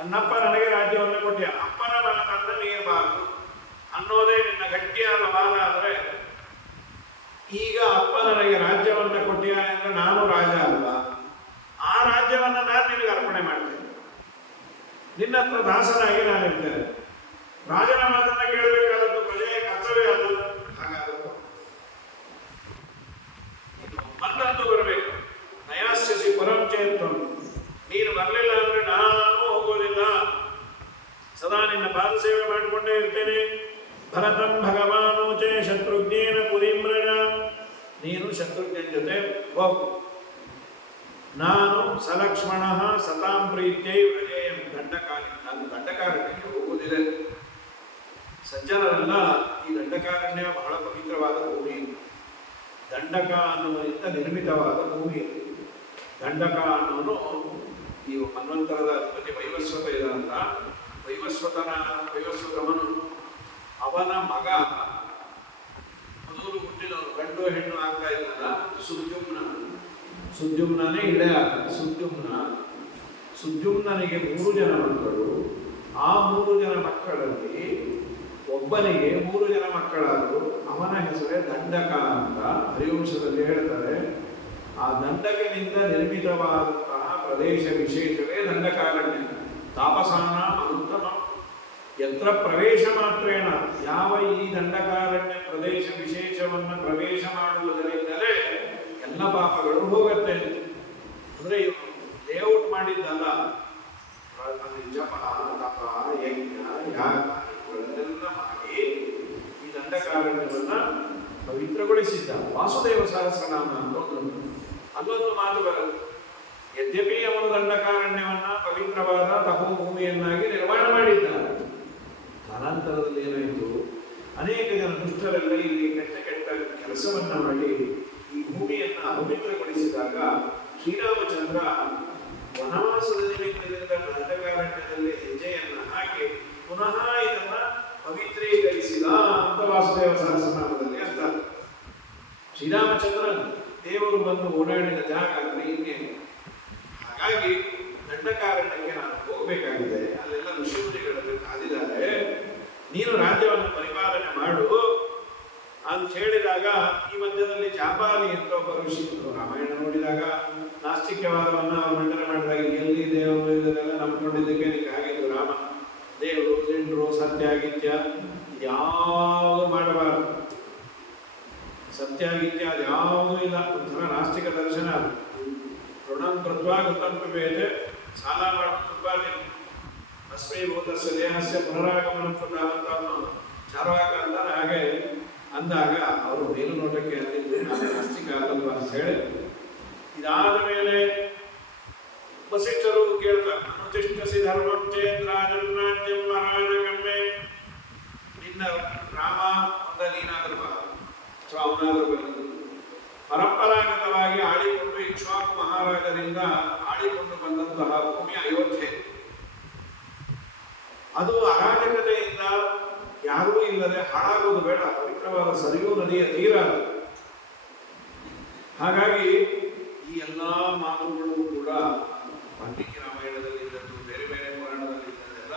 ನನ್ನಪ್ಪ ನನಗೆ ರಾಜ್ಯವನ್ನು ಕೊಟ್ಟೆ, ಅಪ್ಪನ ನನ್ನ ತಂದನೆ ಇರಬಾರದು ಅನ್ನೋದೇ ನಿನ್ನ ಗಟ್ಟಿಯಾದ ವಾದ ಆದರೆ, ಈಗ ಅಪ್ಪ ನನಗೆ ರಾಜ್ಯವನ್ನು ಕೊಟ್ಟಿಯಾನೆ ಅಂದ್ರೆ ನಾನು ರಾಜ ಅಲ್ಲ ಆ ರಾಜ್ಯವನ್ನು ನಾನು ನಿನಗೆ ಅರ್ಪಣೆ ಮಾಡ್ತೇನೆ. ನಿನ್ನ ಹತ್ರ ದಾಸನಾಗಿ ನಾನು ಇರ್ತೇನೆ. ರಾಜನ ಮಾತನ್ನ ಕೇಳಬೇಕಾದದ್ದು ಪ್ರಜೆಯ ಕರ್ತವ್ಯ ಅದು. ಹಾಗಾಗುತ್ತೆ ಮತ್ತೊಂದು ಬರಬೇಕು. ನಯಾಸ್ಯಸಿ ಪರಂ ಚೇತ್ವಂ ನೀನು ಬರಲಿಲ್ಲ ಸದಾ ನಿನ್ನ ಪಾದ ಸೇವೆ ಮಾಡಿಕೊಂಡೇ ಇರ್ತೇನೆ. ಭರತಂ ಭಗವಾನೋಚೆ ಶತ್ರುಘ್ನೇನ ಪುರೀಮ್ರಜ ನೀನು ಶತ್ರುಘ್ನ ಜೊತೆ ಹೋಗು. ನಾನು ಸಲಕ್ಷ್ಮಣ ಸತಾಂ ಪ್ರೀತ್ಯೈ ದಂಡಕಾರಿ ನಾನು ದಂಡಕಾರಣ್ಯಕ್ಕೆ ಹೋಗುವುದಿಲ್ಲ. ಸಜ್ಜನರೆಲ್ಲ ಈ ದಂಡಕಾರಣ್ಯ ಬಹಳ ಪವಿತ್ರವಾದ ಭೂಮಿ. ದಂಡಕ ಅನ್ನುವುದರಿಂದ ನಿರ್ಮಿತವಾದ ಭೂಮಿ. ದಂಡಕ ಅನ್ನೋನು ಈ ಮನ್ವಂತರದ ಅಧಿಪತಿ ವೈವಸ್ವತ ಇದಂತ ವೈವಸ್ವತನ ವೈವಸ್ವತಮನು ಅವನ ಮಗ ಮೊದಲು ಹುಟ್ಟಿದವನು ಗಂಡು ಹೆಣ್ಣು ಆಗ್ತಾ ಇದ್ದಲ್ಲ ಸುದ್ಯುಮ್ನ. ಸುದ್ಯುಮ್ನೇ ಇಳೆಯ ಸುದ್ಯುಮ್ನ. ಸುದ್ಯುಮ್ನನಿಗೆ ಮೂರು ಜನ ಮಕ್ಕಳು. ಆ ಮೂರು ಜನ ಮಕ್ಕಳಲ್ಲಿ ಒಬ್ಬನಿಗೆ ಮೂರು ಜನ ಮಕ್ಕಳಾದರು. ಅವನ ಹೆಸರೇ ದಂಡಕ ಅಂತ ಹರಿವಂಶದಲ್ಲಿ ಹೇಳ್ತಾರೆ. ಆ ದಂಡಕನಿಂದ ನಿರ್ಮಿತವಾದಂತಹ ಪ್ರದೇಶ ವಿಶೇಷವೇ ದಂಡಕಾರಣ್ಯ ತಾಪಸಾನ ಅನುತ್ತಮ ಯತ್ರ ಪ್ರವೇಶ ಮಾತ್ರೇಣ. ಯಾವ ಈ ದಂಡಕಾರಣ್ಯ ಪ್ರದೇಶ ವಿಶೇಷವನ್ನು ಪ್ರವೇಶ ಮಾಡುವುದರಿಂದಲೇ ಎಲ್ಲ ಪಾಪಗಳು ಹೋಗುತ್ತೆ. ಅಂದರೆ ಇವ್ನು ಲೇಔಟ್ ಮಾಡಿದ್ದಲ್ಲ. ಜಪ ತಪ ಯಜ್ಞ ಯಾಗ ಮಾಡಿ ಈ ದಂಡಕಾರಣ್ಯವನ್ನು ಪವಿತ್ರಗೊಳಿಸಿದ್ದ ವಾಸುದೇವ ಸಹಸ್ರನಾಮ ಅಂತ ಅಲ್ಲೊಂದು ಮಾತು ಬರುತ್ತೆ ಯದ್ಯಪಿ ಅವನು ದಂಡಕಾರಣ್ಯವನ್ನ ತಪೋಭೂಮಿಯನ್ನಾಗಿ ನಿರ್ಮಾಣ ಮಾಡಿದ್ದಾರೆ. ಕಾಲಾಂತರದಲ್ಲಿ ಏನಾಯಿತು? ಅನೇಕ ಜನ ದುಷ್ಟರೆಲ್ಲ ಇಲ್ಲಿ ಕೆಟ್ಟ ಕೆಟ್ಟ ಕೆಲಸವನ್ನ ಮಾಡಿ ಈ ಭೂಮಿಯನ್ನ ಅಪವಿತ್ರಗೊಳಿಸಿದಾಗ ಶ್ರೀರಾಮಚಂದ್ರ ವನವಾಸದ ನಿಮಿತ್ತದಿಂದ ದಂಡಕಾರಣ್ಯದಲ್ಲಿ ಹೆಜ್ಜೆಯನ್ನ ಹಾಕಿ ಪುನಃ ಇದನ್ನ ಪವಿತ್ರೀಕರಿಸಿದ ಅಂತ ವಾಸುದೇವ ಸಹಸ್ರನಾಮದಲ್ಲಿ ಅರ್ಥ. ಶ್ರೀರಾಮಚಂದ್ರ ದೇವರು ಬಂದು ಓಡಾಡಿದ ಜಾಗ ಅಂದ್ರೆ ಇನ್ನೇನು ಹಾಗಾಗಿ ದಂಡಕಾರಣ್ಯಕ್ಕೆ ನಾನು ಹೋಗಬೇಕಾಗಿದೆ. ಅಲ್ಲೆಲ್ಲ ಋಷಿಮುನಿಗಳನ್ನು ಕಾದಿದ್ದಾರೆ. ನೀನು ರಾಜ್ಯವನ್ನು ಪರಿಪಾಲನೆ ಮಾಡು. ಅಂತ ಹೇಳಿದಾಗ ಈ ಮಧ್ಯದಲ್ಲಿ ಜಾಪಾಲಿ ಅಂತ ಒಬ್ಬ ಋಷಿ. ರಾಮಾಯಣ ನೋಡಿದಾಗ ನಾಸ್ತಿಕ್ಯವಾದವನ್ನು ಅವರು ಮಂಡನೆ ಮಾಡಿದಾಗ ಎಲ್ಲಿ ದೇವರು ಇದನ್ನೆಲ್ಲ ನಂಬ್ಕೊಂಡಿದ್ದಕ್ಕೆ ನಿನಗೆ ಆಗಿದ್ದು? ರಾಮ, ದೇವರು ದಿಂಡ್ರು ಸತ್ಯಾಗಿತ್ಯ ಯಾವುದು ಮಾಡಬಾರದು. ಸತ್ಯಾಗಿತ್ಯ ಅದು ಯಾವುದೂ ಇಲ್ಲ. ಒಂಥರ ನಾಸ್ತಿಕ ದರ್ಶನ ಋಣಂ ಕೃತ್ವಾ ಕೃತಂಪೇತೆ ಅಸ್ಮೀಭೂತಸ್ಯ ದೇಹಸ್ಯ ಪುನರಾಗಮನ ಅಂತ ಚಾರ್ವಾಕ ಅಂತಾರೆ ಹಾಗೆ ಅಂದಾಗ ಅವರು ಮೇಲು ನೋಟಕ್ಕೆ ಅಂದಿದ್ದು ನಾನು ನಾಸ್ತಿಕ ಅಂತ ಹೇಳಿ ಇದಾದ ಮೇಲೆ ವಸಿಷ್ಠರು ಕೇಳ್ತಾರೆ ಅನುತಿಷ್ಠಸಿ ಧರ್ಮಂ ನಾರಾಯಣ ಮಹಾರಾಜಗಮ್ಮೆ ನಿನ್ನ ರಾಮ ಅಂತ ನೀನಾದರೂ ಅಥವಾ ಅವನಾದರೂ ಪರಂಪರಾಗತವಾಗಿ ಆಳಿಕೊಂಡು ಇಕ್ಷ್ವಾಕು ಮಹಾರಾಜರಿಂದ ಆಳಿಕೊಂಡು ಬಂದಂತಹ ಭೂಮಿ ಅಯೋಧ್ಯೆ ಅದು ಅರಾಜಕತೆಯಿಂದ ಯಾರೂ ಇಲ್ಲದೆ ಹಾಳಾಗೋದು ಬೇಡ, ಪವಿತ್ರವಾದ ಸರಿಯೂ ನದಿಯ ತೀರ. ಹಾಗಾಗಿ ಈ ಎಲ್ಲ ಮಾತುಗಳು ಕೂಡ ವಾಲ್ಮೀಕಿ ರಾಮಾಯಣದಲ್ಲಿ ಇದ್ದದ್ದು ಬೇರೆ ಬೇರೆ ಪುರಾಣದಲ್ಲಿ ಇದ್ದದ್ದೆಲ್ಲ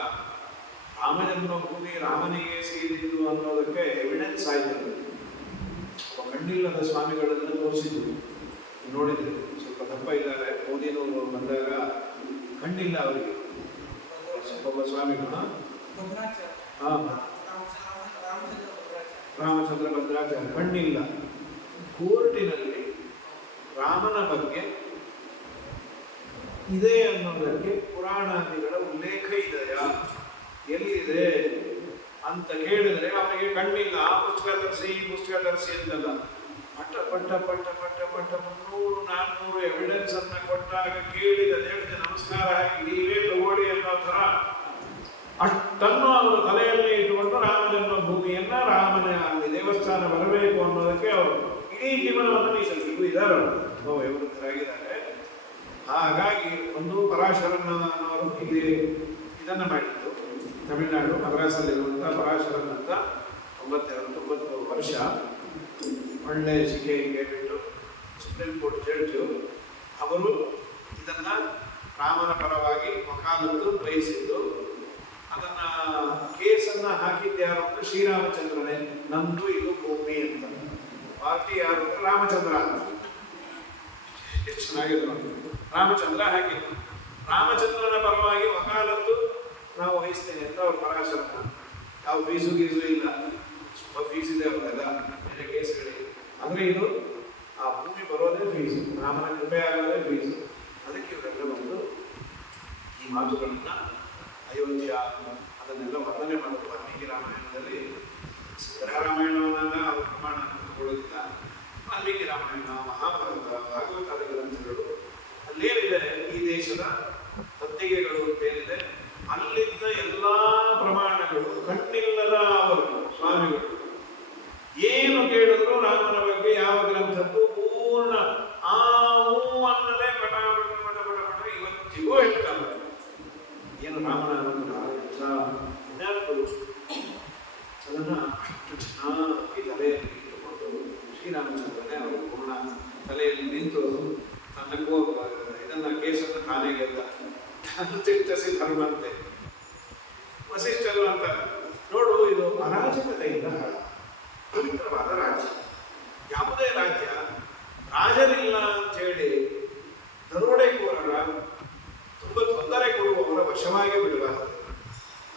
ರಾಮಜನ್ಮ ಭೂಮಿ ರಾಮನಿಗೆ ಸೇರಿದ್ದು ಅನ್ನೋದಕ್ಕೆ ಎವಿಡೆನ್ಸ್ ಆಯ್ತು ಅದು. ಸ್ವಾಮಿಗಳನ್ನು ಕಣ್ಣಿಲ್ಲದ ಸ್ವಾಮಿಗಳನ್ನ ತೋರಿಸಿದ್ರು. ನೋಡಿದ್ರು. ಸ್ವಲ್ಪ ದಪ್ಪ ಇದ್ದಾರೆ. ಮೋದಿನವರು ಬಂದಾಗ ಕಣ್ಣಿಲ್ಲ ಅವರಿಗೆ. ಒಬ್ಬ ಸ್ವಾಮಿಗಳು ಹಾ? ರಾಮಚಂದ್ರ ಭದ್ರಾಚಾರ್ಯ. ಕಣ್ಣಿಲ್ಲ. ಕೋರ್ಟಿನಲ್ಲಿ ರಾಮನ ಬಗ್ಗೆ ಇದೆ ಅನ್ನೋದಕ್ಕೆ ಪುರಾಣಾದಿಗಳ ಉಲ್ಲೇಖ ಇದೆಯಾ? ಎಲ್ಲಿದೆ? ಅಂತ ಕೇಳಿದರೆ ಅವನಿಗೆ ಕಣ್ಣಿಲ್ಲ ಆ ಪುಸ್ತಕ ತರಿಸಿ, ಈ ಪುಸ್ತಕ ತರಿಸಿ ಅಂತಲ್ಲ ಪಟ್ಟ ಪಟ್ಟ ಪಟ್ಟ ಪಟ್ಟ ಪಟ್ಟ ಮುನ್ನೂರು ನಾನ್ನೂರು ಎವಿಡೆನ್ಸ್ ಅನ್ನ ಕೊಟ್ಟಾಗ ಕೇಳಿದ ದೇವತೆ ನಮಸ್ಕಾರ ಹಾಕಿ ನೀವೇ ತಗೊಳ್ಳಿ ಅನ್ನೋ ಥರ ಅಷ್ಟನ್ನು ಅವರು ತಲೆಯಲ್ಲಿ ಇಟ್ಟುಕೊಂಡು ರಾಮಜನ್ಮ ಭೂಮಿಯನ್ನ ರಾಮನ ಅಲ್ಲಿ ದೇವಸ್ಥಾನ ಬರಬೇಕು ಅನ್ನೋದಕ್ಕೆ ಅವರು ಇಡೀ ಜೀವನವನ್ನು ಮೀಸಲಿಟ್ಟು ಇದ್ದಾರೆ ಅವರು. ವೃದ್ಧರಾಗಿದ್ದಾರೆ ಹಾಗಾಗಿ ಒಂದು ಪರಾಶರನ್ನ ಅನ್ನೋರು ಇಲ್ಲಿ ಇದನ್ನ ಮಾಡಿದ್ದು ತಮಿಳುನಾಡು ಮದ್ರಾಸಲ್ಲಿರುವಂಥ ಪರಾಶರನ್ ಅಂತ ತೊಂಬತ್ತು ವರ್ಷ ಒಳ್ಳೆ ಶಿಕೆಗೆ ಬಿಟ್ಟು ಸುಪ್ರೀಂ ಕೋರ್ಟ್ ಜಡ್ಜು ಅವರು ಇದನ್ನು ರಾಮನ ಪರವಾಗಿ ವಕಾಲತ್ತು ಬಯಸಿದ್ದು ಅದನ್ನು ಕೇಸನ್ನು ಹಾಕಿದ್ಯಾರು ಅಂದರೆ ಶ್ರೀರಾಮಚಂದ್ರನೇ, ನಂದು ಇದು ಭೂಮಿ ಅಂತ. ಪಾರ್ಟಿ ಯಾರು ರಾಮಚಂದ್ರ ಅಂತ. ಎಷ್ಟು ಚೆನ್ನಾಗಿದ್ರು ರಾಮಚಂದ್ರ ಹಾಕಿದ್ದು ರಾಮಚಂದ್ರನ ಪರವಾಗಿ ವಕಾಲತ್ತು ನಾವು ವಹಿಸ್ತೇನೆ ಅಂತ ಅವ್ರು ಪರಾಶರ ಯಾವ ಫೀಸು ಗೀಸು ಇಲ್ಲ. ತುಂಬ ಫೀಸ್ ಇದೆ ಅವರೆಲ್ಲ ಬೇರೆ ಕೇಸ್ಗಳಿಗೆ ಅಂದರೆ ಇದು ಆ ಭೂಮಿ ಬರೋದೇ ಫೀಸು ರಾಮನ ಕೃಪೆ ಆಗೋದೇ ಫೀಸು ಅದಕ್ಕೆ ಇವರೆಲ್ಲ ಬಂದು ಈ ಮಾತುಗಳನ್ನು ಅಯೋಧ್ಯ, ಅದನ್ನೆಲ್ಲ ವರ್ಣನೆ ಮಾಡೋದು ವಾಲ್ಮೀಕಿ ರಾಮಾಯಣದಲ್ಲಿ ರಾಮಾಯಣವನ್ನು ಅವರು ಪ್ರಮಾಣ ಅಂತ ತಗೊಳ್ಳೋದಿಲ್ಲ. ವಾಲ್ಮೀಕಿ ರಾಮಾಯಣ, ಮಹಾಭಾರತ ಭಾಗವತಾದ ಗ್ರಂಥಗಳು ಅಲ್ಲೇನಿದೆ ಈ ದೇಶದ ಹೊತ್ತಿಗೆಗಳು ಅಂತೇನಿದೆ ಅಲ್ಲಿದ್ದ ಎಲ್ಲಾ ಪ್ರಮಾಣಗಳು ಕಣ್ಣಿಲ್ಲದ ಅವರು ಸ್ವಾಮಿಗಳು ಏನು ಕೇಳಿದ್ರು ರಾಮನ ಬಗ್ಗೆ ಯಾವ ಗ್ರಂಥದ್ದು ಪೂರ್ಣ ಆ ಅನ್ನದೇ ಪಟ ಪಟ ಪಟ ಪಟ ಪಟ ಇವತ್ತಿಗೂ ಹೇಳ್ತಾರೆ ಏನು ರಾಮನ ಜ್ಞಾನಗಳು? ಅದನ್ನ ಅಷ್ಟು ಚೆನ್ನಾಗಿ ತಲೆಯಲ್ಲಿ ಇಟ್ಟುಕೊಂಡು ಶ್ರೀರಾಮಚಂದ್ರನೇ ಅವರು ಪೂರ್ಣ ತಲೆಯಲ್ಲಿ ನಿಂತು ತನ್ನ ಕೋ ಇದನ್ನ ಕೇಸನ್ನು ತಾನೇ ಗೆದ್ದ. ಚಿತ್ತಸಿ ಧರ್ಮಂತೆ. ವಸಿಷ್ಠರು ಅಂತ ನೋಡು, ಇದು ಅರಾಜಕತೆಯಿಂದ ಪವಿತ್ರವಾದ ರಾಜ್ಯ ಯಾವುದೇ ರಾಜ್ಯ ರಾಜರಿಲ್ಲ ಅಂತ ಹೇಳಿ ದರೋಡೆಕೋರರ ತುಂಬ ತೊಂದರೆ ಕೊಡುವವರ ವಶವಾಗಿ ಬಿಡಬಾರದು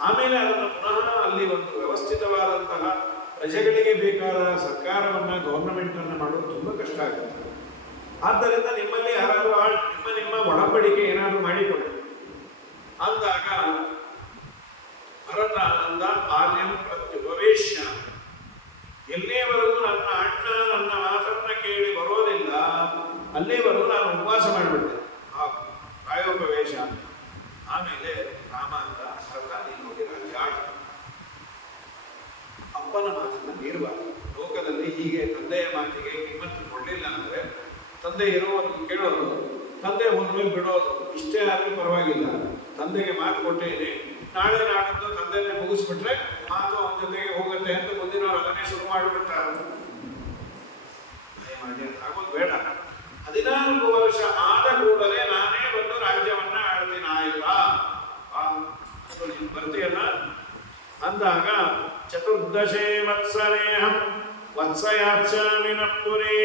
ಆಮೇಲೆ ಅದನ್ನು ಪುನಃ ಅಲ್ಲಿ ಒಂದು ವ್ಯವಸ್ಥಿತವಾದಂತಹ ಪ್ರಜೆಗಳಿಗೆ ಬೇಕಾದ ಸರ್ಕಾರವನ್ನ, ಗೌರ್ನಮೆಂಟನ್ನು ಅನ್ನ ಮಾಡೋದು ತುಂಬಾ ಕಷ್ಟ ಆಗುತ್ತೆ. ಆದ್ದರಿಂದ ನಿಮ್ಮಲ್ಲಿ ಯಾರಾದರೂ ಆ, ನಿಮ್ಮ ನಿಮ್ಮ ಒಡಂಬಡಿಕೆ ಏನಾದರೂ ಮಾಡಿಕೊಳ್ಳಿ ಅಂದಾಗ ಭರತ ಅಂದ ಆರ್ಯಂ ಪ್ರತ್ಯುಪವೇಶ್ಯ. ಎಲ್ಲಿಯವರೆಗೂ ನನ್ನ ಅಣ್ಣ ನನ್ನ ಮಾತನ್ನ ಕೇಳಿ ಬರೋದಿಲ್ಲ, ಅಲ್ಲಿವರೆಗೂ ನಾನು ಉಪವಾಸ ಮಾಡಿಬಿಟ್ಟೆ ಆ ಪ್ರಾಯೋಪವೇಶ. ಆಮೇಲೆ ರಾಮ ಅಂತ ಭರತ ನೀನು ಅಪ್ಪನ ಮಾತನ್ನು ಮೀರಬಾರದು ಲೋಕದಲ್ಲಿ ಹೀಗೆ ತಂದೆಯ ಮಾತಿಗೆ ಕಿಮ್ಮತ್ತು ಕೊಡಲಿಲ್ಲ ಅಂದ್ರೆ ತಂದೆ ಇರೋದು ಕೇಳೋದು ತಂದೆ ಹೋದ್ಮೇಲೆ ಬಿಡೋದು ಇಷ್ಟೇ ಆದರೂ ಪರವಾಗಿಲ್ಲ. ತಂದೆಗೆ ಮಾತು ಕೊಟ್ಟೇನೆ ನಾಳೆ ನಾಡದ್ದು ತಂದೆನೇ ಮುಗಿಸ್ಬಿಟ್ರೆ ಮಾತು ಅವನ ಜೊತೆಗೆ ಹೋಗುತ್ತೆ ಅಂತ ಮುಂದಿನವ್ರು ಅದನ್ನೇ ಶುರು ಮಾಡಿಬಿಡ್ತಾರೆ. ಆಗೋದು ಬೇಡ. ಹದಿನಾಲ್ಕು ವರ್ಷ ಆದ ಕೂಡಲೇ ನಾನೇ ಬಂದು ರಾಜ್ಯವನ್ನ ಆಳ್ತೀನಿ ಆಯ್ತಾ ಬರ್ತೀಯಲ್ಲ ಅಂದಾಗ, ಚತುರ್ದಶೇ ವತ್ಸರೇಹಂ ವತ್ಸಯಾಚಾಮಿನ ಪುರೇ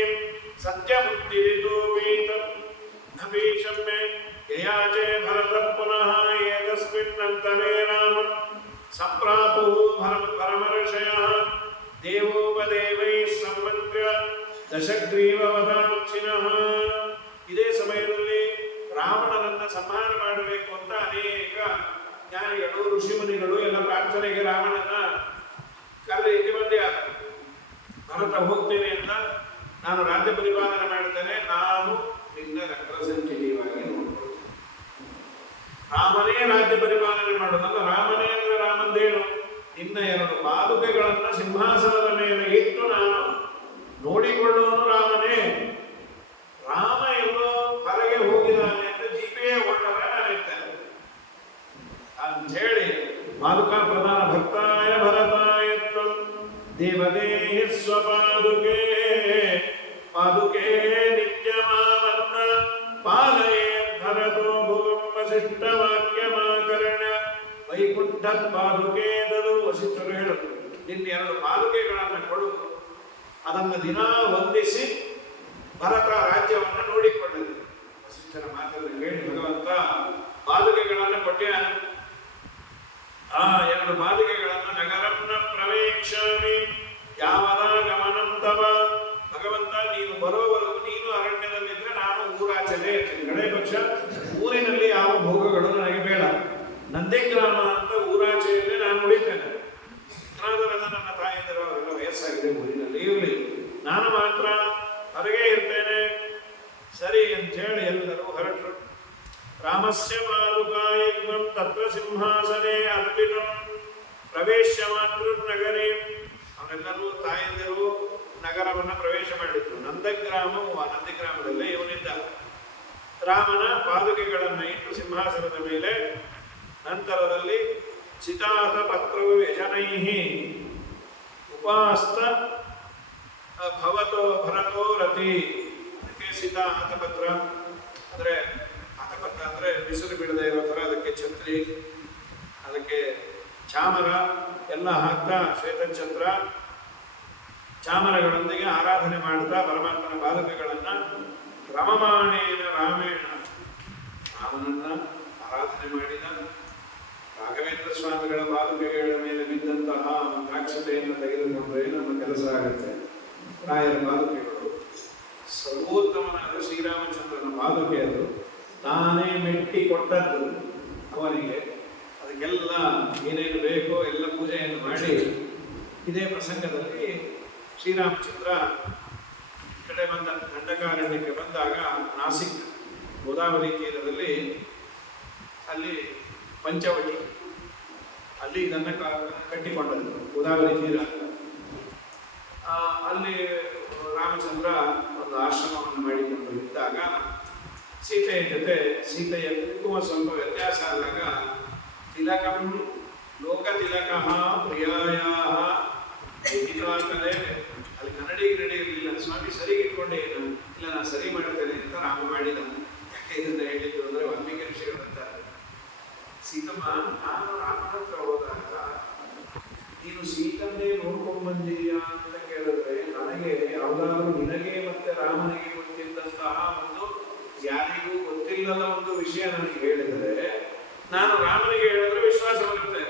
ಮುಕ್ತಿ ವೀತಂ ನ ಯಯಾಚೆ ಭರತ ಪುನಃ ಏತಸ್ಮಿನ್ನಂತರೇ ರಾಮ ಸಂಪ್ರಾಪು ಭರಮ ಪರಮರ್ಷಯಃ ದೇವೋಪದೇವೈ ಸಂಮಂತ್ರ್ಯ ದಶಗ್ರೀವವದಾಕ್ಷಿಣಃ ಇದೇ ಸಮಯದಲ್ಲಿ ರಾವಣನನ್ನ ಸಂಹಾರ ಮಾಡಬೇಕು ಅಂತ ಅನೇಕ ಜ್ಞಾನಿಗಳು, ಋಷಿಮುನಿಗಳು ಎಲ್ಲ ಪ್ರಾರ್ಥನೆಗೆ ರಾವಣನ ಕರೆಯಕ್ಕೆ ಬಂದಿದ್ದಾರೆ ಭರತ ಹೋಗ್ತೇನೆ ಅಂತ ನಾನು ರಾಜ್ಯ ಪರಿಪಾಲನೆ ಮಾಡ್ತೇನೆ ನಾನು ನಿನ್ನ ರೆಪ್ರೆಸೆಂಟೇಟಿವ್ ಆಗಿ ನೋಡ್ಕೊಳ್ತೇನೆ ರಾಮನೇ ರಾಜ್ಯ ಪರಿಪಾಲನೆ ಮಾಡೋದಲ್ಲ ರಾಮನೇ ಅಂದ್ರೆ ರಾಮಂದೇನು ನಿನ್ನ ಎರಡು ಪಾದುಕೆಗಳನ್ನ ಸಿಂಹಾಸನದ ಮೇಲೆ ಇಟ್ಟು ನಾನು ನೋಡಿಕೊಳ್ಳುವನು ರಾಮನೇ ರಾಮ ಎಲ್ಲೋ ಹೊರಗೆ ಹೋಗಿದ್ದಾನೆ ಅಂತ ಜೀಪೇ ಕೊಂಡರೆ ನಾನು ಇರ್ತೇನೆ ಅಂಥೇಳಿ ಪಾದುಕಾ ಪ್ರಧಾನ ಭಕ್ತಾಯ ಭರತಾಯ ತ್ವಂ ದೇವದೇಹಿ ಸ್ವಪಾದುಕೆ, ಪಾದುಕೆ ನಿತ್ಯಮಾವನ್ನ ಪಾಲಯೇ ಭರತೋ ಭುವಂ ವಸಿಷ್ಠ ವಾಕ್ಯಮಾಕರಣ ವೈಕುಂಠ ಪಾದುಕೆ ದದು ವಸಿಷ್ಠರು ಹೇಳರು ನಿನ್ನ ಎರಡು ಪಾದುಕೆಗಳನ್ನು ಕೊಡು. ಅದನ್ನು ದಿನಾ ವಂದಿಸಿ ಭರತ ರಾಜ್ಯವನ್ನು ನೋಡಿಕೊಳ್ಳಲಿ. ವಸಿಷ್ಠರ ಮಾತನ್ನು ಕೇಳಿ ಭಗವಂತ ಪಾದುಕೆಗಳನ್ನು ಕೊಟ್ಟ್ಯ ಆ ಎರಡು ಪಾದುಕೆಗಳನ್ನು ನಗರನ್ನ ಪ್ರವೇಕ್ಷಾಮಿ ಯಾವನ ಗಮನಂತವ ಭಗವಂತ, ನೀನು ಬರುವವರೆಗೂ ನೀನು ಅರಣ್ಯದಲ್ಲಿದ್ರೆ ನಾನು ಊರಾಚೆಲೆ ಇರ್ತೀನಿ. ಕಡೆ ಪಕ್ಷ ಊರಿನಲ್ಲಿ ಯಾವ ಭೋಗಗಳು ನನಗೆ ಬೇಡ ನಂದಿಗ್ರಾಮ ಅಂತ ಊರಾಚೆಯಲ್ಲೇ ನಾನು ಉಳಿತೇನೆ ಅನಾಥರಾದ ನನ್ನ ತಾಯಿಯಂದಿರು ಅವರೆಲ್ಲ ವಯಸ್ಸಾಗಿದೆ ಊರಿನಲ್ಲಿ ಇರಲಿ ನಾನು ಮಾತ್ರ ಹೊರಗೆ ಇರ್ತೇನೆ ಸರಿ ಅಂತೇಳಿ ಎಲ್ಲರೂ ಹೊರಟರು ರಾಮಸ್ಯ ಪಾದುಕಾಯುಗ್ಮಂ ತತ್ರ ಸಿಂಹಾಸನೆ ಅರ್ಪಿತಂ ಪ್ರವೇಶ್ಯ ಮಾತೃ ನಗರಿ ಅವರೆಲ್ಲರೂ ತಾಯಂದಿರು ನಗರವನ್ನ ಪ್ರವೇಶ ಮಾಡಿದ್ರು ನಂದಗ್ರಾಮವು ಆ ನಂದಿಗ್ರಾಮದಲ್ಲೇ ಇವನಿದ್ದ ರಾಮನ ಪಾದುಕೆಗಳನ್ನು ಇಟ್ಟು ಸಿಂಹಾಸನದ ಮೇಲೆ ನಂತರದಲ್ಲಿ ಚಿತಾಹ ಪತ್ರವು ವ್ಯಜನೈ ಉಪಾಸ್ತ ಭವತೋ ಭರತೋ ರತಿ. ಅದಕ್ಕೆ ಸೀತಾ ಆತಪತ್ರ. ಅಂದರೆ ಆತಪತ್ರ ಅಂದರೆ ಬಿಸಿಲು ಬೀಳದೆ ಇರೋ ಥರ ಅದಕ್ಕೆ ಛತ್ರಿ, ಅದಕ್ಕೆ ಚಾಮರ, ಎಲ್ಲ ಹಾಕ್ತಾ ಶ್ವೇತಛತ್ರ ಚಾಮರಗಳೊಂದಿಗೆ ಆರಾಧನೆ ಮಾಡ್ತಾ ಪರಮಾತ್ಮನ ಬಾಲಕಗಳನ್ನು ರಮಮಾಣೇನ ರಾಮೇಣ. ರಾಮನನ್ನ ಆರಾಧನೆ ಮಾಡಿದ ರಾಘವೇಂದ್ರ ಸ್ವಾಮಿಗಳ ಪಾದುಕೆಗಳ ಮೇಲೆ ಬಿದ್ದಂತಹ ದಾಕ್ಷತೆಯನ್ನು ತೆಗೆದುಕೊಂಡ್ರೆ ನಮ್ಮ ಕೆಲಸ ಆಗುತ್ತೆ? ರಾಯರ ಪಾದುಕೆಗಳು ಸರ್ವೋತ್ತಮನಾದ ಶ್ರೀರಾಮಚಂದ್ರನ ಪಾದುಕೆ ಅದು. ತಾನೇ ಮೆಟ್ಟಿ ಕೊಟ್ಟದ್ದು ಅವನಿಗೆ. ಅದಕ್ಕೆಲ್ಲ ಏನೇನು ಬೇಕೋ ಎಲ್ಲ ಪೂಜೆಯನ್ನು ಮಾಡಿ ಇದೇ ಪ್ರಸಂಗದಲ್ಲಿ ಶ್ರೀರಾಮಚಂದ್ರ ಕಡೆ ಬಂದ ದಂಡಕಾರಣ್ಯಕ್ಕೆ ಬಂದಾಗ ನಾಸಿಕ್, ಗೋದಾವರಿ ತೀರದಲ್ಲಿ ಅಲ್ಲಿ ಪಂಚವಟಿ. ಅಲ್ಲಿ ಇದನ್ನು ಕಟ್ಟಿಕೊಂಡದ್ದು, ಗೋದಾವರಿ ತೀರ ಅಲ್ಲಿ, ರಾಮಚಂದ್ರ ಒಂದು ಆಶ್ರಮವನ್ನು ಮಾಡಿಕೊಂಡು ಇದ್ದಾಗ ಸೀತೆಯ ಜೊತೆ, ಸೀತೆಯ ಕುಂಕುಮ ಸ್ವಲ್ಪ ವ್ಯತ್ಯಾಸ ಆದಾಗ, ತಿಲಕಂ ಲೋಕ ತಿಲಕ ಪ್ರಿಯಾಯ ಅಲ್ಲಿ ಕನ್ನಡಿ ಗಿರಡಿ ಇರಲಿಲ್ಲ. ಸ್ವಾಮಿ ಸರಿ ಇಟ್ಕೊಂಡೇನು ಇಲ್ಲ, ನಾನು ಸರಿ ಮಾಡ್ತೇನೆ ಅಂತ ರಾಮ ಮಾಡಿದ ಯಾಕೆ ಇದನ್ನ ಹೇಳಿದ್ದು ಅಂದ್ರೆ ವಾಲ್ಮೀಕಿ ಋಷಿಗಳು ಅಂತಾರೆ ಸೀತಮ್ಮ ನಾನು ರಾಮನ ಹತ್ರ ಹೋದಾಗ ನೀನು ಸೀತನ್ನೇ ನೋಡ್ಕೊಂಡ್ ಅಂತ ಕೇಳಿದ್ರೆ ನನಗೆ ಯಾವ್ದಾದ್ರು ನಿನಗೆ ಮತ್ತೆ ರಾಮನಿಗೆ ಗೊತ್ತಿದ್ದಂತಹ ಒಂದು ಯಾರಿಗೂ ಗೊತ್ತಿಲ್ಲದ ಒಂದು ವಿಷಯ ನನಗೆ ಹೇಳಿದರೆ ನಾನು ರಾಮನಿಗೆ ಹೇಳಿದ್ರೆ ವಿಶ್ವಾಸ ಬರುತ್ತೆ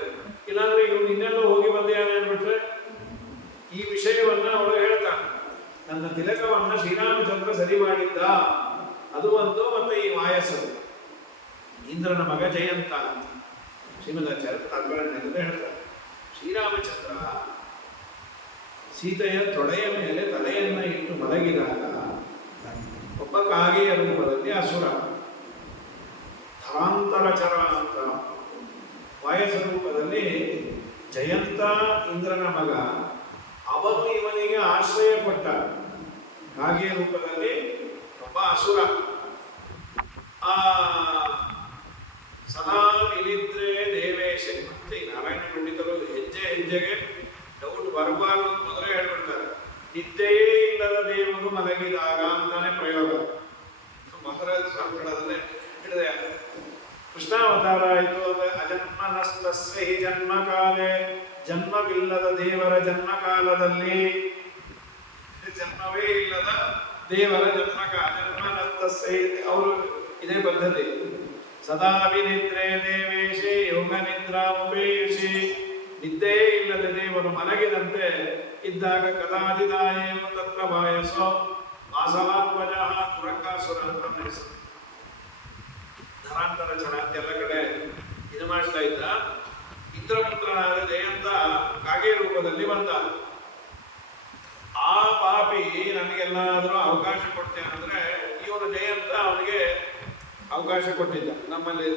ಇಲ್ಲಾಂದ್ರೆ ಇವನು ಇನ್ನೆಲ್ಲೋ ಹೋಗಿ ಬಂದೆಯಾನೆ ಅಂದ್ಬಿಟ್ರೆ ಈ ವಿಷಯವನ್ನ ಅವಳು ಹೇಳ್ತಾನೆ ನನ್ನ ತಿಲಕವನ್ನ ಶ್ರೀರಾಮಚಂದ್ರ ಸರಿ ಮಾಡಿದ್ದ. ಅದು ಒಂದು ಮತ್ತೆ ಈ ವಾಯಸ್ಸು. ಇಂದ್ರನ ಮಗ ಜಯಂತ ಶ್ರೀಮದಾಚಾರ್ಯ ತಾತ್ಪರ್ಯದಲ್ಲಿ ಹೇಳ್ತಾರೆ. ಶ್ರೀರಾಮಚಂದ್ರ ಸೀತೆಯ ತೊಡೆಯ ಮೇಲೆ ತಲೆಯನ್ನ ಇಟ್ಟು ಮಲಗಿದಾಗ ಒಬ್ಬ ಕಾಗೆಯ ರೂಪದಲ್ಲಿ ಅಸುರ. ಥರಾಂತರಚರ ಅಂತ. ವಾಯಸ ರೂಪದಲ್ಲಿ ಜಯಂತ ಇಂದ್ರನ ಮಗ. ಅವನು ಇವನಿಗೆ ಆಶ್ರಯ ಕೊಟ್ಟ. ಕಾಗೆಯ ರೂಪದಲ್ಲಿ ಒಬ್ಬ ಅಸುರ. ಆ ಸದಾ ನಿಲಿದ್ರೆ ದೇವೇಶ ಮತ್ತೆ ನಾರಾಯಣ ಪಂಡಿತರು ಹೆಜ್ಜೆ ಹೆಜ್ಜೆಗೆ ಡೌಟ್ ಬರಬಾರದು ಮೊದಲೇ ಹೇಳ್ಬಿಡ್ತಾರೆ. ನಿದ್ದೆಯೇ ಇಲ್ಲದ ದೇವರು ಮಲಗಿದಾಗ ಅಂತಾನೆ ಪ್ರಯೋಗ. ಮಹಾರಾಜ ಸ್ವಾಮಿಗಳದನ್ನೇ ಹೇಳಿದೆ. ಕೃಷ್ಣಾವತಾರ ಆಯಿತು ಅಂದ್ರೆ ಅಜನ್ಮ ಹಿ ಜನ್ಮ ಕಾಲೇ. ಜನ್ಮವಿಲ್ಲದ ದೇವರ ಜನ್ಮ ಕಾಲದಲ್ಲಿ. ಜನ್ಮವೇ ಇಲ್ಲದ ದೇವರ ಜನ್ಮ ಕಾಲ. ಜನ್ಮನಸ್ತಸ್ಯ ನಷ್ಟ ಅವರು ಇದೇ ಪದ್ಧತಿ. ಸದಾ ವಿನಿದ್ರೆ ದೇವೇಶಿ, ಯೋಗ ನಿದ್ರಾಮುಪೇಶಿ ನಿದ್ದೇ ಇಲ್ಲದೆ ದೇವರು ಮಲಗಿದಂತೆ ಇದ್ದಾಗ ಕದಾಚಿದಾಯೇವ ತತ್ರ ವಾಯಸೋ ವಾಸವಾತ್ಮಜ ಕುರಂಗಾಸುರ ಅಂತ ಅವನ ಹೆಸರು ಧರಾಂತರ ಚಣ ಅಂತ ಎಲ್ಲ ಕಡೆ ಇದು ಮಾಡ್ತಾ ಇದ್ದ. ಇಂದ್ರಪುತ್ರನಾದ ಜಯಂತ ಕಾಗೆ ರೂಪದಲ್ಲಿ ಬಂದ. ಆ ಪಾಪಿ ನನಗೆಲ್ಲಾದರೂ ಅವಕಾಶ ಕೊಡ್ತೇನೆ ಅಂದ್ರೆ ಇವನು ಜಯಂತ ಅವನಿಗೆ ಅವಕಾಶ ಕೊಟ್ಟಿದ್ದ ನಮ್ಮಲ್ಲಿ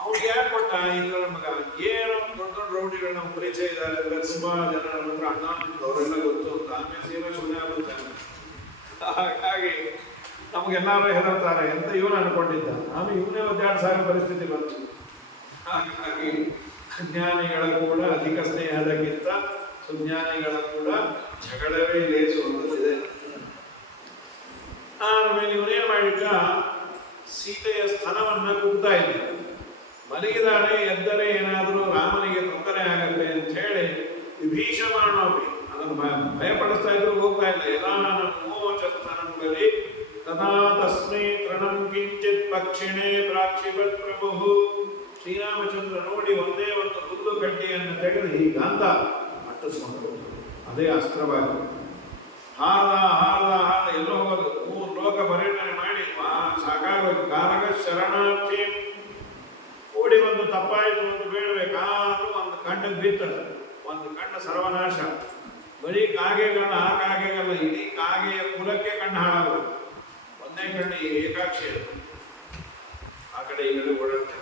ಅವ್ರಿಗೆ ಯಾಕೆ ಕೊಟ್ಟ ಇಂದ್ರ ಮಗ ಏನೋ ದೊಡ್ಡ ದೊಡ್ಡ ರೌಡಿಗಳು ನಮ್ಮ ಪರಿಚಯ ಇದ್ದಾರೆ ಅಂದ್ರೆ ತುಂಬಾ ಜನ ನಮ್ಮ ಅಣ್ಣ, ಅವರೆಲ್ಲ ಗೊತ್ತು ಅಂತ. ಆಮೇಲೆ ಸೀಮೆ ಸುಮ್ಮನೆ ಆಗುತ್ತೆ ಹಾಗಾಗಿ ನಮಗೆಲ್ಲಾರು ಹೇಳ್ತಾರೆ ಎಂತ ಇವನು ಅನ್ಕೊಂಡಿದ್ದ? ಆಮೇಲೆ ಇವನೇ ಒದ್ದಾಡ್ ಸಾವಿರ ಪರಿಸ್ಥಿತಿ ಬಂತು. ಹಾಗಾಗಿ ಅಜ್ಞಾನಿಗಳ ಕೂಡ ಅಧಿಕ ಸ್ನೇಹದಕ್ಕಿಂತ ಸುಜ್ಞಾನಿಗಳ ಕೂಡ ಜಗಳವೇ ಲೇಸು ಅನ್ನೋದಿದೆ ಆಮೇಲೆ ಇವನೇನ್ ಮಾಡಿದ್ದ? ಸೀತೆಯ ಸ್ಥಾನವನ್ನು ಕುಗ್ತಾ ಇದ್ದ. ಮಲಗಿದಾಳೆ, ಎದ್ದರೆ ಏನಾದರೂ ರಾಮನಿಗೆ ತೊಂದರೆ ಆಗತ್ತೆ ಅಂತ ಹೇಳಿ ವಿಭೀಷಮಾಣೋಪಿ ಅದನ್ನು ಭಯ- ಭಯಪಡಿಸ್ತಾ ಇದ್ರು ಹೋಗ್ತಾ ಇಲ್ಲ. ಯದಾ ಸ್ಥಾನದಲ್ಲಿ, ತದಾ ತಸ್ಮೈ ತೃಣಂ ಕಿಂಚಿತ್ ಪಕ್ಷಿಣೆ ಪ್ರಾಕ್ಷಿಪತ್ ಪ್ರಭು ಶ್ರೀರಾಮಚಂದ್ರ ನೋಡಿ ಒಂದೇ ಒಂದು ಹುಲ್ಲು ಕಡ್ಡಿಯನ್ನು ತೆಗೆದು ಈ ಗಾಂಧ ಅಟ್ಟಿಸ್ಕೊಂಡು ಅದೇ ಅಸ್ತ್ರವಾಗಿ ಹಾರದ ಹಾರದ ಹಾರದ ಎಲ್ಲೋ ಹೋಗೋದು. ಮೂರು ಲೋಕ ಪರ್ಯಟನೆ ಸಾಕಾಗೋದು ಕಾರಕ ಶರಣಾರ್ಥಿ. ಓಡಿ ಒಂದು ತಪ್ಪಾಯಿತು ಒಂದು ಬೇಡಬೇಕಾದ್ರೂ ಒಂದು ಕಣ್ಣು ಬಿತ್ತದು. ಒಂದು ಕಣ್ಣು ಸರ್ವನಾಶ. ಬರೀ ಕಾಗೆಗಲ್ಲ ಆ ಕಾಗೆಗಲ್ಲ, ಇಡೀ ಕಾಗೆಯ ಕುಲಕ್ಕೆ ಕಣ್ಣು ಹಾಳಾಗೋದು. ಒಂದೇ ಕಣ್ಣು ಈ ಏಕಾಕ್ಷಿ. ಆ ಕಡೆ ಈ ಕಡೆ ರಾಮಾಯಣ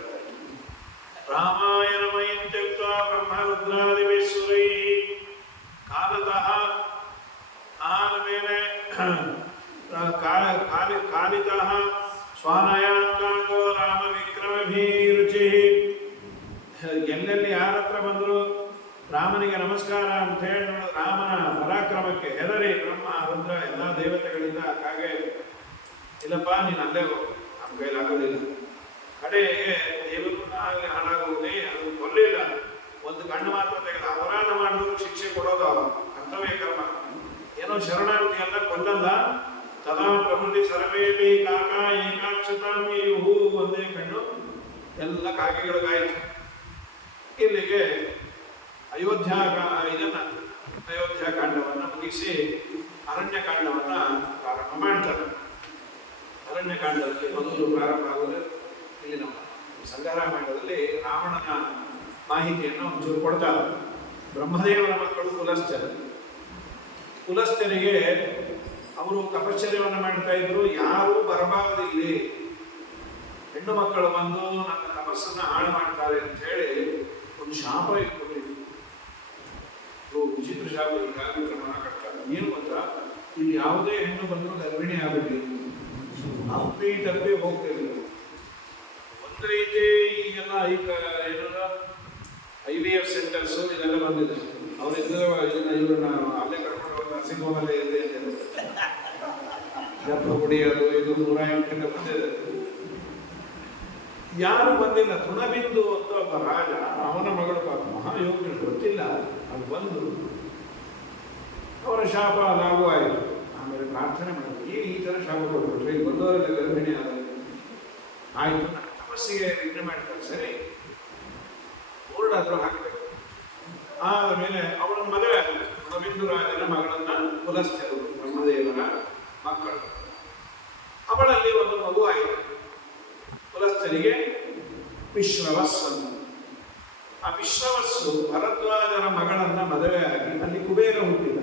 ರಾಮಾಯಣಮಯಂ ಬ್ರಹ್ಮರುದ್ರಾದಿ ಬ್ರಹ್ಮರುದ್ರಾದಿವೇಶ್ವರೈ ಕಾಲತಃ ಆಮೇಲೆ ಕಾಲಿ कालितः स्वानयात्माको रामविक्रमभिरुचिः ಎಲ್ಲೆಲ್ಲಿ ಯಾರ ಹತ್ರ ಬಂದರು ರಾಮನಿಗೆ ನಮಸ್ಕಾರ ಅಂತ ಹೇಳಿ ರಾಮನ ಪರಾಕ್ರಮಕ್ಕೆ ಹೆದರಿ, ಬ್ರಹ್ಮ, ರುದ್ರ, ಎಲ್ಲ ದೇವತೆಗಳಿಂದ ಹಾಗೆ ಇಲ್ಲಪ್ಪ, ನೀನು ಅಲ್ಲೇ ಹೋಗು, ನಮ್ಮ ಕೈಲಾಗೋದಿಲ್ಲ ಕಡೆಗೆ ದೇವರು ಆಗಲಿ ಹಾಳಾಗುವುದೇ ಅದು ಕೊಲ್ಲಿಲ್ಲ ಒಂದು ಕಣ್ಣು ಮಾತ್ರ ತೆಗೆದ ಅಪರಾಧ ಮಾಡಿದ್ರು, ಶಿಕ್ಷೆ ಕೊಡೋದು ಅವರು, ಕರ್ತವ್ಯ ಕರ್ಮ. ಏನೋ ಶರಣಾರ್ಥಿ ಎಲ್ಲ ಕೊಲ್ಲಲ್ಲ ತದಾ ಪ್ರಕೃತಿ ಸರ್ವೇಪಿ ಕಾಕ ಹೂ ಒಂದೇ ಕಣ್ಣು. ಎಲ್ಲ ಕಾಗೆಗಳಿಗಾಯಿತು ಇಲ್ಲಿಗೆ ಅಯೋಧ್ಯ ಇದನ್ನ ಅಯೋಧ್ಯ ಕಾಂಡವನ್ನು ಮುಗಿಸಿ ಅರಣ್ಯ ಕಾಂಡವನ್ನ ಪ್ರಾರಂಭ ಮಾಡ್ತಾರೆ. ಅರಣ್ಯ ಕಾಂಡದಲ್ಲಿ ಮೊದಲು ಪ್ರಾರಂಭ ಆಗುವುದು ಇಲ್ಲಿ ನಮ್ಮ ಸಂಗರಾಮಾಯಣದಲ್ಲಿ ರಾವಣನ ಮಾಹಿತಿಯನ್ನು ಒಂಚೂರು ಕೊಡ್ತಾರೆ. ಬ್ರಹ್ಮದೇವರ ಮಕ್ಕಳು ಕುಲಸ್ಥರು. ಕುಲಸ್ಥರಿಗೆ ಅವರು ತಪಶ್ಚರ್ಯವನ್ನು ಮಾಡ್ತಾ ಇದ್ರು, ಯಾರೂ ಬರಬಾರದಿಲ್ಲಿ. ಹೆಣ್ಣು ಮಕ್ಕಳು ಬಂದು ನನ್ನ ತಪಸ್ಸನ್ನ ಹಾಳು ಮಾಡ್ತಾರೆ ಅಂತ ಹೇಳಿ ಒಂದು ಶಾಪ ಇಟ್ಕೊಂಡಿದ್ರು ವಿಚಿತ್ರ ಶಾಪ ಈಗಾಗಲೇ ಪ್ರಮಾಣ ಕಟ್ತಾರೆ. ಏನು ಗೊತ್ತಾ? ಇಲ್ಲಿ ಯಾವುದೇ ಹೆಣ್ಣು ಬಂದರೂ ಗರ್ಭಿಣಿ ಆಗಲಿ ಅಪ್ಪಿ ತಪ್ಪಿ ಹೋಗ್ತಿರ್ಲಿಲ್ಲ ಒಂದು ರೀತಿ ಈಗೆಲ್ಲ ಐ ವಿ ಎಫ್ ಸೆಂಟರ್ಸ್ ಇದೆಲ್ಲ ಬಂದಿದೆ. ಅವ್ರು ಇದ್ರೆ ಇದನ್ನ ಇವ್ರನ್ನ ಅಲ್ಲೇ ಕರ್ಕೊಂಡು ನರ್ಸಿಂಗ್ ಹೋಮಲ್ಲೇ ಇದೆ ಜಪ್ಪ ಹೊಡಿಯೋದು ಇದು ನೂರ ಎಂಟಕ್ಕೆ ಬಂದಿದೆ ಯಾರು ಬಂದಿಲ್ಲ, ತುಣಬಿಂದು ಅಂತ ಒಬ್ಬ ರಾಜ, ಅವನ ಮಗಳು ಪಾಪ ಮಹಾಯೋಗ ಗೊತ್ತಿಲ್ಲ. ಅದು ಬಂದು ಅವರ ಶಾಪ ಲಾಭ ಆಯಿತು. ಆಮೇಲೆ ಪ್ರಾರ್ಥನೆ ಮಾಡಿದ್ರು. ಏನು ಈ ಥರ ಶಾಪ ಕೊಟ್ಬಿಟ್ರೆ. ಇಲ್ಲಿ ಬಂದವರೆಲ್ಲ ಗರ್ಭಿಣಿ ಆದ ಆಯಿತು ನನ್ನ ತಪಸ್ಸಿಗೆ ವಿಘ್ನ ಮಾಡ್ತಾರೆ. ಸರಿ. ಬೋರ್ಡಾದರೂ ಹಾಕಬೇಕು ಆಮೇಲೆ ಅವಳ ಮದುವೆ ಆಗಿದೆ ರವೀಂದ್ರರಾಜನ ಮಗಳನ್ನ ಕುಲಸ್ಥರು ಬ್ರಹ್ಮದೇವರ ಮಕ್ಕಳು. ಅವಳಲ್ಲಿ ಒಂದು ಮಗು ಆಯಿತು. ಕುಲಸ್ಥರಿಗೆ ವಿಶ್ರವಸ್ ಅಂತ ಆ ವಿಶ್ರವಸ್ಸು ಭರದ್ವಾಜರ ಮಗಳನ್ನ ಆಗಿ ಅಲ್ಲಿ ಕುಬೇರ ಹುಟ್ಟಿದ.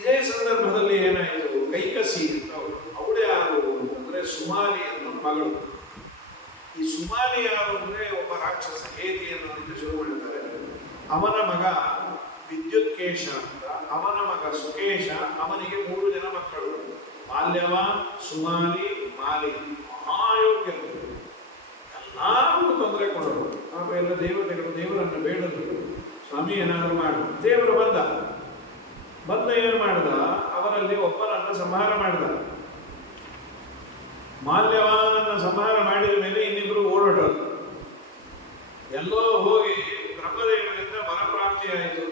ಇದೇ ಸಂದರ್ಭದಲ್ಲಿ ಏನಾಯಿತು? ಕೈಕಸಿ ಅಂತ ಅವಳು ಅವಳೇ ಯಾರು ಅಂತಂದ್ರೆ ಸುಮಾಲಿ ಅನ್ನೋ ಮಗಳು. ಈ ಸುಮಾರಿ ಯಾರು ಅಂದ್ರೆ ರಾಕ್ಷಸ ಹೇತಿ ಅನ್ನೋದಕ್ಕೆ ಶುರು ಮಾಡಿದ್ದಾರೆ ಅವನ ಮಗ ವಿದ್ಯುತ್ಕೇಶ ಅಂತ, ಅವನ ಮಗ ಸುಕೇಶ, ಅವನಿಗೆ ಮೂರು ಜನ ಮಕ್ಕಳು. ಮಾಲ್ಯವ ಸುಮಾಲಿ ಮಾಲಿ. ಮಹಾಯೋಗ್ಯ ಎಲ್ಲರಿಗೂ ತೊಂದರೆ ಕೊಡೋರು. ಪಾಪ ಎಲ್ಲ ದೇವತೆಗಳು ದೇವರನ್ನು ಬೇಡದ್ರು. ಸ್ವಾಮಿ, ಏನಾದರೂ ಮಾಡು. ದೇವರು ಬಂದ. ಬಂದ ಏನು ಮಾಡಿದ? ಅವರಲ್ಲಿ ಒಬ್ಬನನ್ನ ಸಂಹಾರ ಮಾಡಿದ. ಮಾಲ್ಯವಾನನ್ನ ಸಂಹಾರ ಮಾಡಿದ ಮೇಲೆ ಓಡಾಡೋದು ಎಲ್ಲೋ ಹೋಗಿ ಬ್ರಹ್ಮದೇವರಿಂದ ವರಪ್ರಾಪ್ತಿಯಾಯಿತು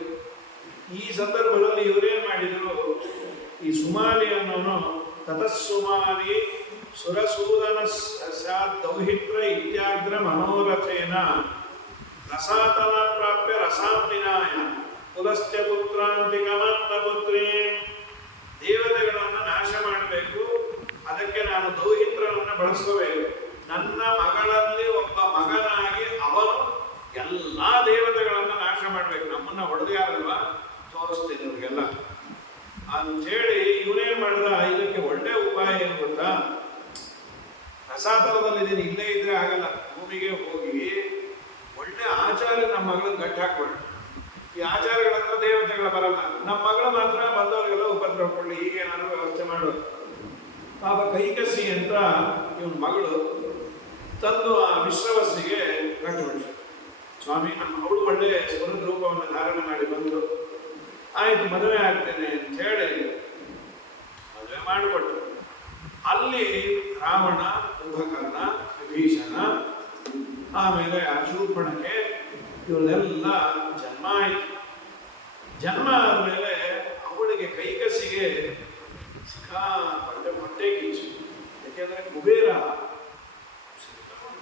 ಈ ಸಂದರ್ಭದಲ್ಲಿ ಇವರೇನ್ ಮಾಡಿದ್ರು? ಈ ಸುಮಾಲಿ ಅನ್ನೋನು ತತಸ್ಸುಮಾಲಿ ಸುರಸೂದನ ದೌಹಿತ್ರ ಇತ್ಯಾಗ್ರ ಮನೋರಥೇನ ರಸಾತನ ಪ್ರಾಪ್ಯ ರಸಾಂಬಿನಾಯ ಕುಲಸ್ಥ ಪುತ್ರಾಂತಿಕಮತ್ತ ಪುತ್ರಿ. ದೇವತೆಗಳನ್ನು ನಾಶ ಮಾಡಬೇಕು. ಅದಕ್ಕೆ ನಾನು ದೌಹಿತ್ರವನ್ನು ಬಳಸ್ಕೋಬೇಕು. ನನ್ನ ಮಗಳಲ್ಲಿ ಒಬ್ಬ ಎಲ್ಲಾ ದೇವತೆಗಳನ್ನ ನಾಶ ಮಾಡ್ಬೇಕು. ನಮ್ಮನ್ನ ಹೊಡೆದು ಯಾರಲ್ವಾ? ತೋರಿಸ್ತೀನಿ ಅವ್ರಿಗೆಲ್ಲ. ಅಂಥೇಳಿ ಇವನೇನ್ ಮಾಡಿದ? ಇದಕ್ಕೆ ಒಳ್ಳೆ ಉಪಾಯ ಏನು ಗೊತ್ತಾ? ರಸಾತಲದಲ್ಲಿದ್ದೀನಿ ಇಲ್ಲೇ ಇದ್ರೆ ಆಗಲ್ಲ. ಭೂಮಿಗೆ ಹೋಗಿ ಒಳ್ಳೆ ಆಚಾರ ನಮ್ಮ ಮಗಳನ್ನ ಗಟ್ಟಿ ಹಾಕ್ಬೇಡ ಈ ಆಚಾರಗಳಂದ್ರೆ ಹತ್ರ ದೇವತೆಗಳ ಬರಲ್ಲ. ನಮ್ಮ ಮಗಳು ಮಾತ್ರ ಬಂದವರಿಗೆಲ್ಲ ಉಪದ್ರ ಹೀಗೆ ಈಗೇನಾದ್ರು ವ್ಯವಸ್ಥೆ ಮಾಡು. ಪಾಪ ಕೈಕಸಿ ಅಂತ ಇವನ ಮಗಳು ತಂದು ಆ ಮಿಶ್ರವಸ್ಸಿಗೆ ಕಟ್ಟಿಬಿಟ್ರು ಸ್ವಾಮಿ, ನಮ್ಮ ಅವಳು ಒಳ್ಳೆ ಸ್ವರ್ಣ ರೂಪವನ್ನು ಧಾರಣ ಮಾಡಿ ಬಂದು, ಆಯಿತು, ಮದುವೆ ಆಗ್ತೇನೆ ಅಂತ ಹೇಳಿ ಮದುವೆ ಮಾಡಿಕೊಟ್ಟು ಅಲ್ಲಿ ರಾವಣ ಕುಂಭಕರ್ಣ ವಿಭೀಷಣ, ಆಮೇಲೆ ಅಶೂರ್ಪಣಕ್ಕೆ ಇವರೆಲ್ಲ ಜನ್ಮ ಆಯಿತು. ಜನ್ಮ ಆದಮೇಲೆ ಅವಳಿಗೆ ಕೈಕಸಿಗೆ ಸಿಕ್ಕಾಪಟ್ಟೆ ಹೊಟ್ಟೆ ಕಿಚ್ಚು ಯಾಕೆಂದ್ರೆ ಕುಬೇರ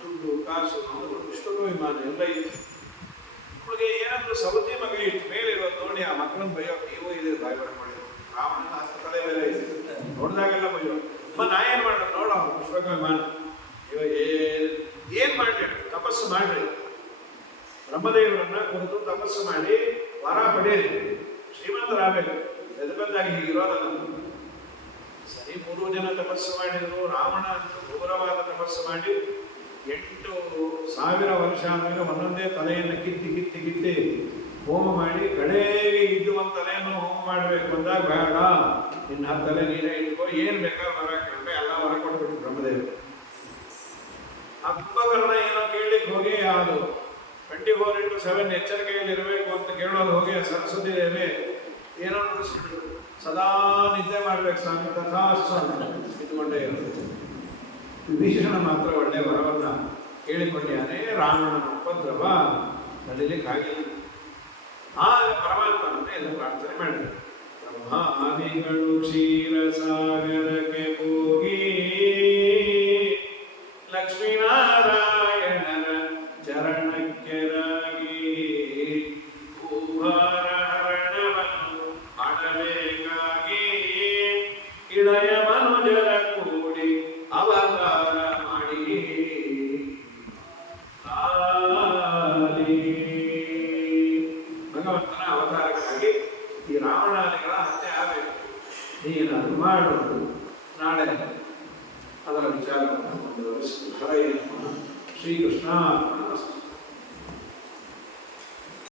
ದುಡ್ಡು ಕಾಸು ಅವನು ಪುಷ್ಪಕ ವಿಮಾನ ಎಲ್ಲ ಇತ್ತು ಅವಳಿಗೆ ಏನಾದ್ರು ಸವತಿ ಮಗ ಇಟ್ಟು ಮೇಲೆ ಇರೋದು ನೋಡಿ ಆ ಮಕ್ಕಳನ್ನ ಬೈಯೋಕೆ ನೀವು ಇದೆ ಬಾಯ್ಬಾರ ಮಾಡಿದ್ರು ರಾವಣನ ಹತ್ತು ತಲೆ ಬೇರೆ ಇದೆ ನೋಡಿದಾಗೆಲ್ಲ ಬೈಯೋ ಅಮ್ಮ ನಾ ಏನ್ ಮಾಡೋದು ನೋಡೋ ಪುಷ್ಪಕ ವಿಮಾನ ಇವಾಗ ಏನ್ ಏನ್ ಮಾಡ್ಲಿ ತಪಸ್ಸು ಮಾಡ್ರಿ ಬ್ರಹ್ಮದೇವರನ್ನ ಕುರಿತು ತಪಸ್ಸು ಮಾಡಿ ವರ ಪಡೆಯಲಿ ಶ್ರೀಮಂತರಾಗಬೇಕು ಹೀಗೆ ಹೀಗಿರೋದಲ್ಲ ಸರಿ, ಮೂರು ಜನ ತಪಸ್ಸು ಮಾಡಿದ್ರು, ರಾವಣ ಅಂತ ಘೋರವಾದ ತಪಸ್ಸು ಮಾಡಿ ಎಂಟು ಸಾವಿರ ವರ್ಷ ಆದಮೇಲೆ ಒಂದೊಂದೇ ತಲೆಯನ್ನು ಕಿತ್ತಿ ಕಿತ್ತಿ ಕಿತ್ತಿ ಹೋಮ ಮಾಡಿ ಕಡೆಗೆ ಇದ್ದು ಒಂದು ತಲೆಯನ್ನು ಹೋಮ ಮಾಡಬೇಕು ಅಂದಾಗ ಬೇಡ. ಹತ್ತು ತಲೆ ನೀರೇ ಇಟ್ಕೋ, ಏನು ಬೇಕಾದ್ರೆ ವರ ಕೇಳ್ಬೇಕು ಎಲ್ಲ ವರ ಕೊಟ್ಬಿಟ್ಟು ಬ್ರಹ್ಮದೇವರು ಆ ಕುಂಭಕರ್ಣ ಏನೋ ಕೇಳಿ ಹೋಗಿ ಅದು ಟ್ವೆಂಟಿ ಫೋರ್ ಇಂಟು ಸೆವೆನ್ ಎಚ್ಚರಿಕೆಯಲ್ಲಿ ಇರಬೇಕು ಅಂತ ಕೇಳೋದು ಹೋಗಿ ಸರಸ್ವತಿ ದೇವಿ ಏನೋ ಸದಾ ನಿದ್ದೆ ಮಾಡ್ಬೇಕು ಸ್ವಾಮಿ ತಥಾಸ್ವಾಮಿ ಇದ್ಕೊಂಡೇ ಇರೋದು. ವಿಭೀಷಣ ಮಾತ್ರ ಒಳ್ಳೆ ವರವನ್ನ ಕೇಳಿಕೊಂಡಿಯಾನೆ ರಾವಣನ ಉಪದ್ರವ ತಡಿಲಿಕ್ಕಾಗಿಲ್ಲ ಆಗ ಪರಮಾತ್ಮನನ್ನೇ ಎಲ್ಲ ಪ್ರಾರ್ಥನೆ ಮಾಡಿದ್ರು ಬ್ರಹ್ಮಾದಿಗಳು ಕ್ಷೀರ ಹೋಗಿ